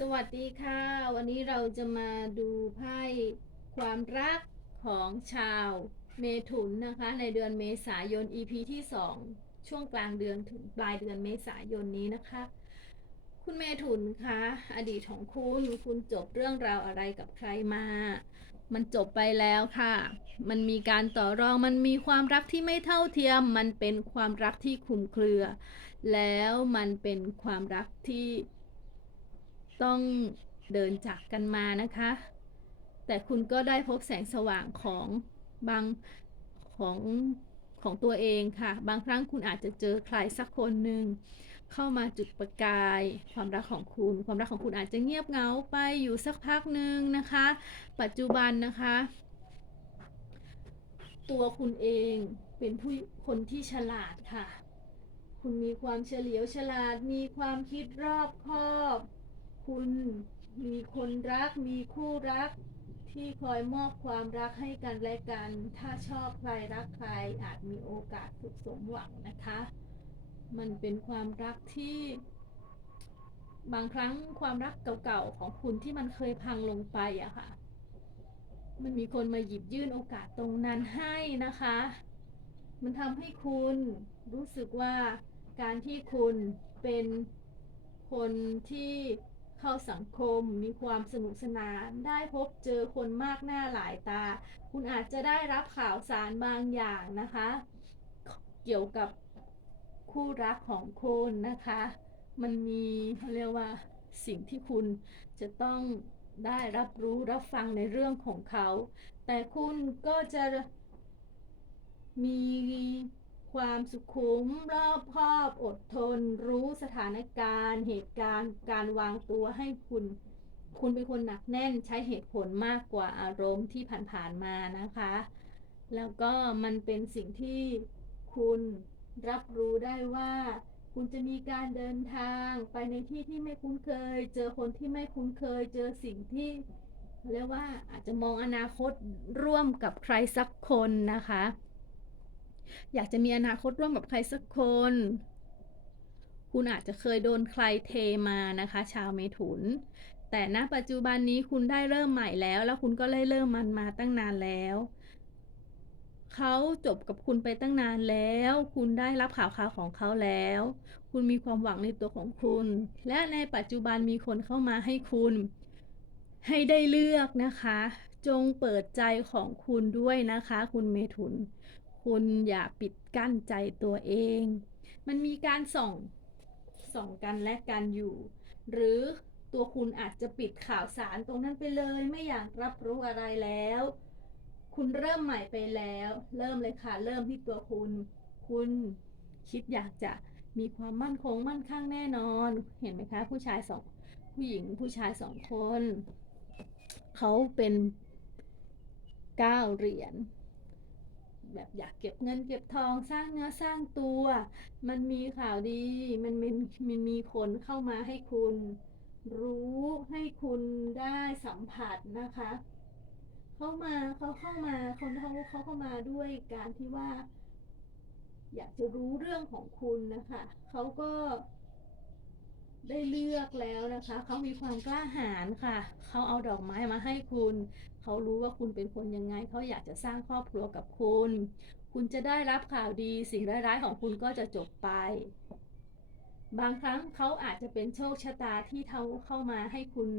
สวัสดีค่ะ วันนี้เราจะมาดูไพ่ความรักของชาวเมถุนนะคะ ในเดือนเมษายน EP ที่ 2 ช่วงกลางเดือนถึงปลายเดือนเมษายนนี้นะคะ คุณเมถุนคะอดีตของคุณคุณจบเรื่องราวอะไรกับใครมา มันจบไปแล้วค่ะ มันมีการต่อรองมันมีความรักที่ไม่เท่าเทียม มันเป็นความรักที่คลุมเครือ แล้วมันเป็นความรักที่ ต้องเดินจากกันมานะคะ แต่คุณก็ได้พบแสงสว่างของบางของของตัวเองค่ะ บางครั้งคุณอาจจะเจอใครสักคนหนึ่งเข้ามาจุดประกาย ความรักของคุณ ความรักของคุณอาจจะเงียบเงาไปอยู่สักพักหนึ่งนะคะ ปัจจุบันนะคะ ตัวคุณเองเป็นผู้คนที่ฉลาดค่ะ คุณมีความเฉลียวฉลาด มีความคิดรอบคอบ คุณมีคนรักมีคู่รัก ที่คอยมอบความรักให้กันและกัน ถ้าชอบใครรักใครอาจมีโอกาสสุขสมหวังนะคะ มันเป็นความรักที่ บางครั้งความรักเก่าๆของคุณที่มันเคยพังลงไปอะค่ะ มันมีคนมาหยิบยื่นโอกาสตรงนั้นให้นะคะ มันทำให้คุณรู้สึกว่าการที่คุณเป็นคนที่ เข้าสังคม มีความสนุกสนาน ได้พบเจอคนมากหน้าหลายตา คุณอาจจะได้รับข่าวสารบางอย่างนะคะ เกี่ยวกับคู่รักของคุณนะคะ มันมีเขาเรียกว่าสิ่งที่คุณจะต้องได้รับรู้รับฟังในเรื่องของเขา แต่คุณก็จะมี ความสุขุมรอบคอบอดทน รู้สถานการณ์ เหตุการณ์ การวางตัวให้คุณ คุณเป็นคนหนักแน่นใช้เหตุผลมากกว่าอารมณ์ที่ผ่านๆมานะคะ แล้วก็มันเป็นสิ่งที่คุณรับรู้ได้ว่า คุณจะมีการเดินทางไปในที่ที่ไม่คุ้นเคย เจอคนที่ไม่คุ้นเคย เจอสิ่งที่เรียกว่าอาจจะมองอนาคตร่วมกับใครสักคนนะคะ อยากจะมีอนาคตร่วมกับใครสักคน คุณอาจจะเคยโดนใครเทมานะคะ ชาวเมถุน แต่ณปัจจุบันนี้คุณได้เริ่มใหม่แล้ว แล้วคุณก็ได้เริ่มมันมาตั้งนานแล้วเขาจบกับคุณไปตั้งนานแล้ว คุณได้รับข่าวข่าวของเขาแล้ว คุณมีความหวังในตัวของคุณ และในปัจจุบันมีคนเข้ามาให้คุณ ให้ได้เลือกนะคะ จงเปิดใจของคุณด้วยนะคะ คุณเมถุน คุณอย่าปิดกั้นใจตัวเอง มันมีการส่องส่องกันและกันอยู่ หรือตัวคุณอาจจะปิดข่าวสารตรงนั้นไปเลยไม่อยากรับรู้อะไรแล้ว คุณเริ่มใหม่ไปแล้ว เริ่มเลยค่ะ เริ่มที่ตัวคุณ คุณคิดอยากจะมีความมั่นคงมั่นคงแน่นอน เห็นไหมคะ ผู้ชายสองผู้หญิงผู้ชายสองคน เขาเป็นเก้าเหรียญ แบบอยากเก็บเงินเก็บทองสร้างเนื้อสร้างตัว มันมีข่าวดี มันมีมันมีคนเข้ามาให้คุณรู้ให้คุณได้สัมผัสนะคะ เข้ามาเขาเข้ามาคนเขาเขาเข้ามาด้วยการที่ว่า อยากจะรู้เรื่องของคุณนะคะเขาก็ได้เลือกแล้วนะคะ เขามีความกล้าหาญค่ะ เขาเอาดอกไม้มาให้คุณ เขารู้ว่าคุณเป็นคนยังไง เขาอยากจะสร้างครอบครัวกับคุณ คุณจะได้รับข่าวดี สิ่งร้ายๆของคุณก็จะจบไป บางครั้งเขาอาจจะเป็นโชคชะตาที่เขาเข้ามาให้คุณ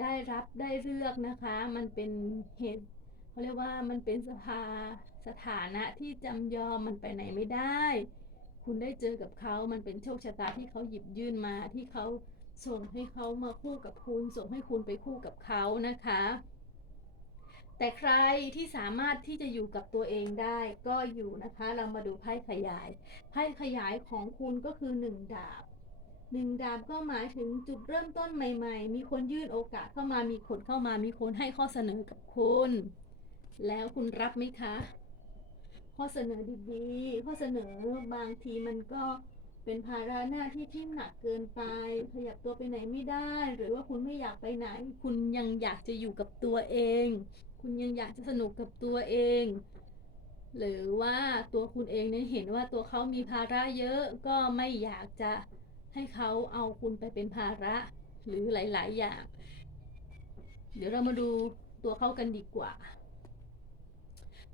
ได้รับได้เลือกนะคะ มันเป็นเหตุเขาเรียกว่ามันเป็นสภาสถานะที่จำยอมมันไปไหนไม่ได้ คุณได้เจอกับเขา มันเป็นโชคชะตาที่เขาหยิบยื่นมาที่เขาส่งให้เขามาคู่กับคุณ ส่งให้คุณไปคู่กับเขานะคะ แต่ใครที่สามารถที่จะอยู่กับตัวเองได้ก็อยู่นะคะ เรามาดูไพ่ขยาย ไพ่ขยายของคุณก็คือหนึ่งดาบหนึ่งดาบก็หมายถึงจุดเริ่มต้นใหม่ ๆ มีคนยื่นโอกาสเข้ามา มีคนเข้ามา มีคนให้ข้อเสนอกับคุณ แล้วคุณรับไหมคะ ข้อเสนอดีๆ ข้อเสนอบางทีมันก็เป็นภาระหน้าที่ที่หนักเกินไป ขยับตัวไปไหนไม่ได้ หรือว่าคุณไม่อยากไปไหน คุณยังอยากจะอยู่กับตัวเอง คุณยังอยากจะสนุกกับตัวเอง หรือว่าตัวคุณเองเนี่ยเห็นว่าตัวเขามีภาระเยอะก็ไม่อยากจะให้เขาเอาคุณไปเป็นภาระหรือหลาย ๆ อย่าง เดี๋ยวเรามาดูตัวเขากันดีกว่า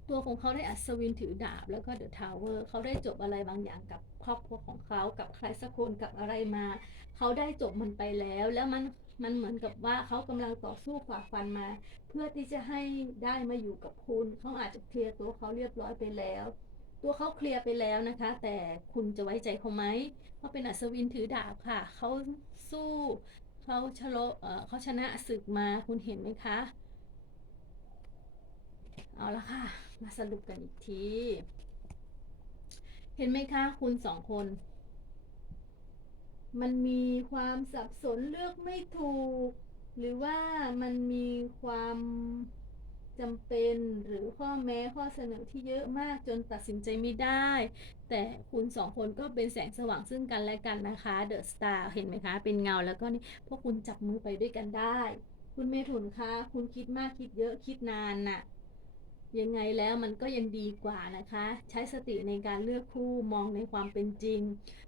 ตัวของเขาได้อัศวินถือดาบแล้วก็เดอะทาวเวอร์เขาได้จบอะไรบางอย่างกับครอบครัวของเขากับใครสักคนกับอะไรมา เขาได้จบมันไปแล้ว แล้วมัน มันเหมือนกับว่าเขากำลังต่อสู้ฝ่าฟันมา เพื่อที่จะให้ได้มาอยู่กับคุณเขาอาจจะเคลียร์ตัวเขาเรียบร้อยไปแล้ว ตัวเขาเคลียร์ไปแล้วนะคะ แต่คุณจะไว้ใจเขาไหมเขาเป็นอัศวินถือดาบค่ะเขาสู้เขาชโลเขาชนะศึกมาคุณเห็นไหมคะ เอาละค่ะ มาสรุปกันอีกที เห็นไหมคะ คุณสองคน มันมีความสับสนเลือกไม่ถูก หรือว่ามันมีความจำเป็นหรือข้อแม้ข้อเสนอที่เยอะมากจนตัดสินใจไม่ได้ แต่คุณสองคนก็เป็นแสงสว่างซึ่งกันและกันนะคะ เดอะสตาร์เห็นไหมคะ เป็นเงาแล้วก็นี่พวกคุณจับมือไปด้วยกันได้ คุณเมถุนคะคุณคิดมากคิดเยอะคิดนานน่ะยังไงแล้วมันก็ยังดีกว่านะคะ ใช้สติในการเลือกคู่มองในความเป็นจริง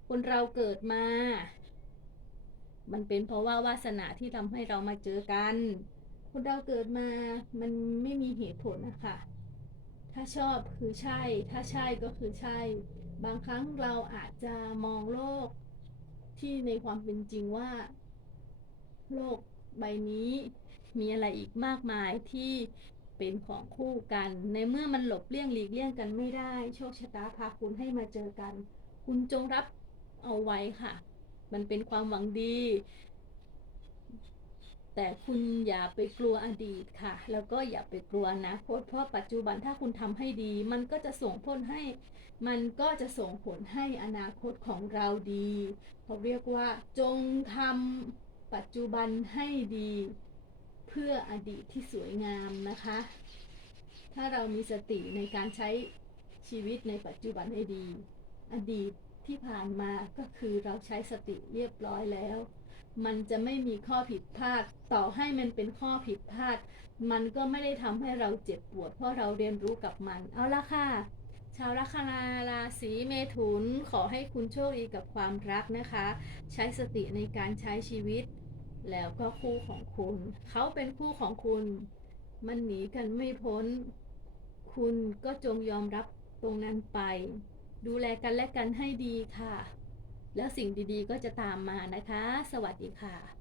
คนเราเกิดมา มันเป็นเพราะว่าวาสนาที่ทำให้เรามาเจอกัน คนเราเกิดมามันไม่มีเหตุผลนะคะถ้าชอบคือใช่ ถ้าใช่ก็คือใช่ บางครั้งเราอาจจะมองโลกที่ในความเป็นจริงว่า โลกใบนี้มีอะไรอีกมากมายที่เป็นของคู่กัน ในเมื่อมันหลบเลี่ยงหลีกเลี่ยงกันไม่ได้ โชคชะตาพาคุณให้มาเจอกัน คุณจงรับเอาไว้ค่ะ มันเป็นความหวังดี แต่คุณอย่าไปกลัวอดีตค่ะ แล้วก็อย่าไปกลัวนะเพราะเพราะปัจจุบันถ้าคุณทำให้ดี มันก็จะส่งผลให้ มันก็จะส่งผลให้อนาคตของเราดีเขาเรียกว่า จงทำปัจจุบันให้ดี เพื่ออดีตที่สวยงามนะคะ ถ้าเรามีสติในการใช้ชีวิตในปัจจุบันให้ดี อดีต ที่ผ่านมาก็คือเราใช้สติเรียบร้อยแล้ว มันจะไม่มีข้อผิดพลาด ต่อให้มันเป็นข้อผิดพลาด มันก็ไม่ได้ทำให้เราเจ็บปวด เพราะเราเรียนรู้กับมัน เอาละค่ะ ชาวลัคนาราศีเมถุนขอให้คุณโชคดีกับความรักนะคะ ใช้สติในการใช้ชีวิต แล้วก็คู่ของคุณ เขาเป็นคู่ของคุณ มันหนีกันไม่พ้น คุณก็จงยอมรับตรงนั้นไป ดูแลกันและกันให้ดีค่ะ แล้วสิ่งดีๆก็จะตามมานะคะ สวัสดีค่ะ